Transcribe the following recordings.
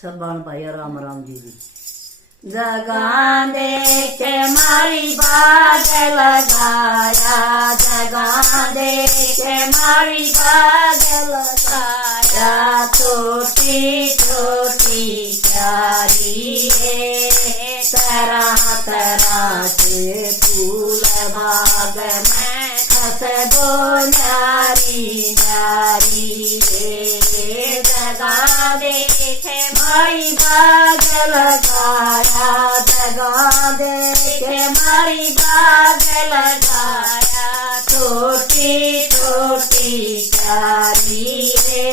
सबान भाई राम राम जी दी। जगा देख मारी बाग लगाया, जगा देख मारी बाग लगाया, छोटी छोटी प्यारी है, तरह तरह के फूल बाग में खसबो न्यारी न्यारी है, जगा देख मारी बाग लगाया, जगा देख मारी बाग लगाया, छोटी छोटी प्यारी रे,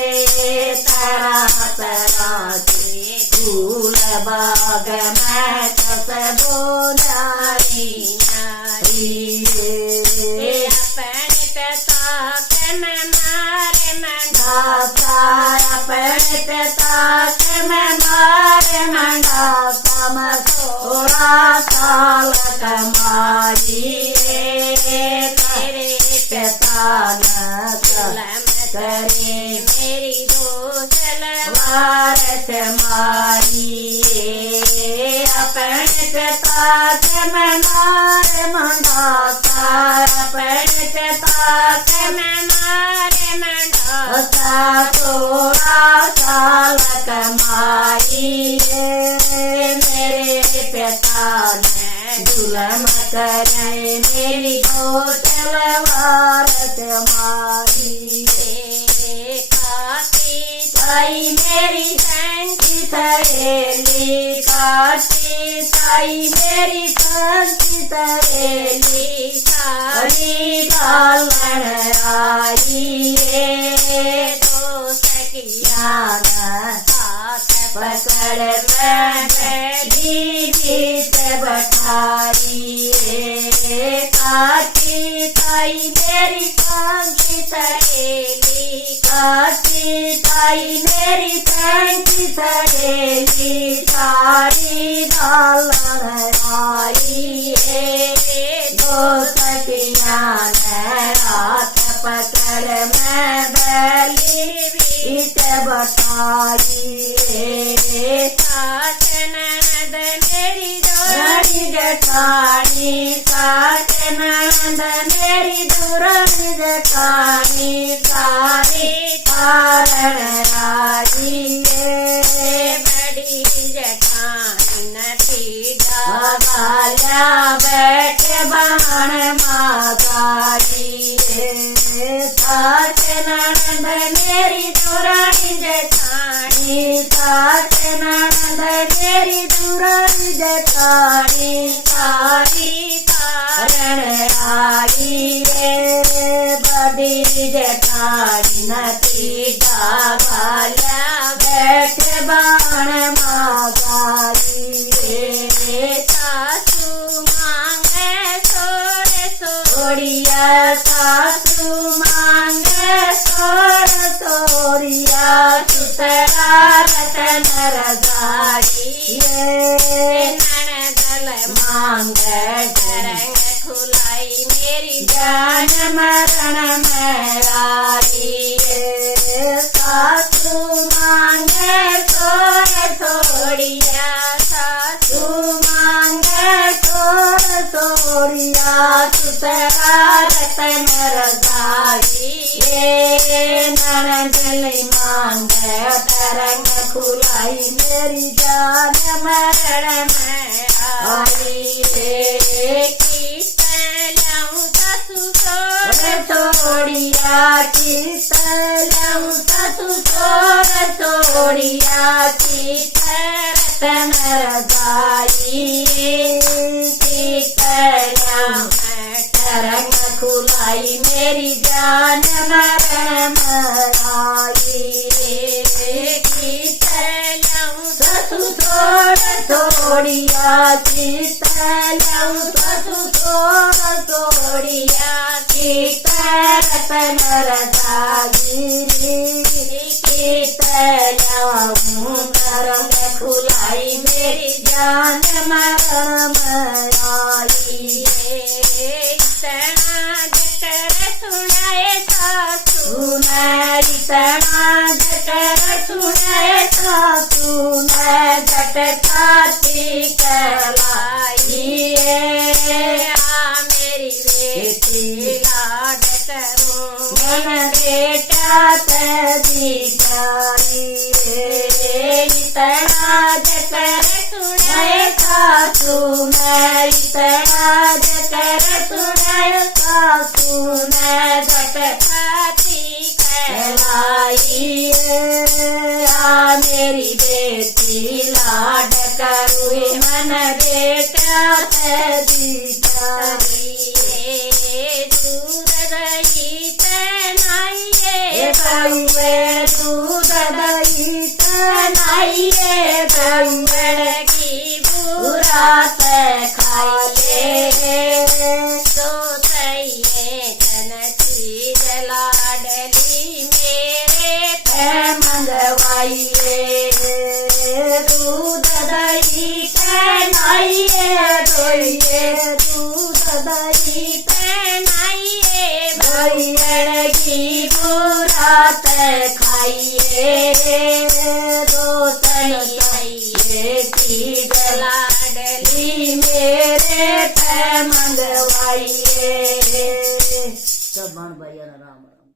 तरह तरह के फूल बाग में खसबो न्यारी न्यारी रे, अपने पिता के मैं मारे मंडासा, अपने पिता के मैं मारे मंडासा, मैं 16 साल कमाई रे, तेरे पिता न कलम करे मेरी 2 तलवार से मारी रे, अपने पिता के मैं मारे मंडासा, अपने पिता के मैं मारे मंडासा, 16 साल कमाई रे, मेरे पिता ने जुल्म करे मेरी 2 तलवार से मारी रे, काटी साई मेरी संगी सहेली, काटी साई मेरी संगी सहेली, सारी डालन आई रे, 2 सखियां हाथ पकड़ मैं दीदी से बैठाई रे, काटी ताई मेरी संगी सहेली, काटी ताई मेरी संगी सहेली, सारी डालन आई रे, 2 सखियां ने हाथ पकड़ मैं बैली बीच बैठाई रे, सास ननद मेरी दूरानी जेठानी, सास ननद मेरी दूरानी जेठानी, सारी कारण आई रे, बड़ी जेठानी नती गालिया बैठे बाण मागारी रे, सास ननद मेरी दूरानी जेठानी, सास ननद मेरी दूरानी जेठानी, सारी कारण आई रे, बड़ी जेठानी नती गालिया बैठ बाण मागारी रे, सासू मांगे सोड़ सोड़िया, सासू मांगे सोड़ सोड़िया, सुतरा रतन रजाई रे, ननदल मांगे तरंग खुलाई मेरी जान मरण मेरारी रे, सासू मांगे सोड़ सोड़िया, सासू मांगे सोड़ सोड़िया, सुतरा रतन रजाई रे, ननदल मांगे तरंग खुलाई मेरी जान मरण में आई रे, कीर्तनऊ ससु सोड़िया, कीर्तनऊ ससु सोड़िया, कीर्तन रजाई, कीर्तनऊ तरंग खुलाई मेरी जान मरण आई रे, कीर्तनऊ ससु सोड़िया, कीर्तनऊ ससु सोड़िया, कीर्तन रजाई, कीर्तनऊ तरंग खुलाई मेरी जान मरण आई रे, इतना जकर सुनाए सासू, इतना जकर सुनाए सासू ने झटकाती कहलाइए। मेरी बेटी लाड करूं मन बेटा तेरी प्यारी। इतना जकर सुनाए सासू ने, इतना जकर सुनाए सासू ने झटकाती कहलाइए। मेरी बेटी लाड करूं मन बेटा तेरी प्यारी। दूध दही तनाइए बउए, दूध दही तनाइए बउए की बुरा से खाइए। तो सहिए तन चीज लाडली मेरे पे मंगवाइए। दूध दही तनाइए दोइए, दूध दही तनाइए भैया की बुरात खाइए। दो सही चीज लाडली मेरे पे मंगवाइए। सब बाण भैया राम राम।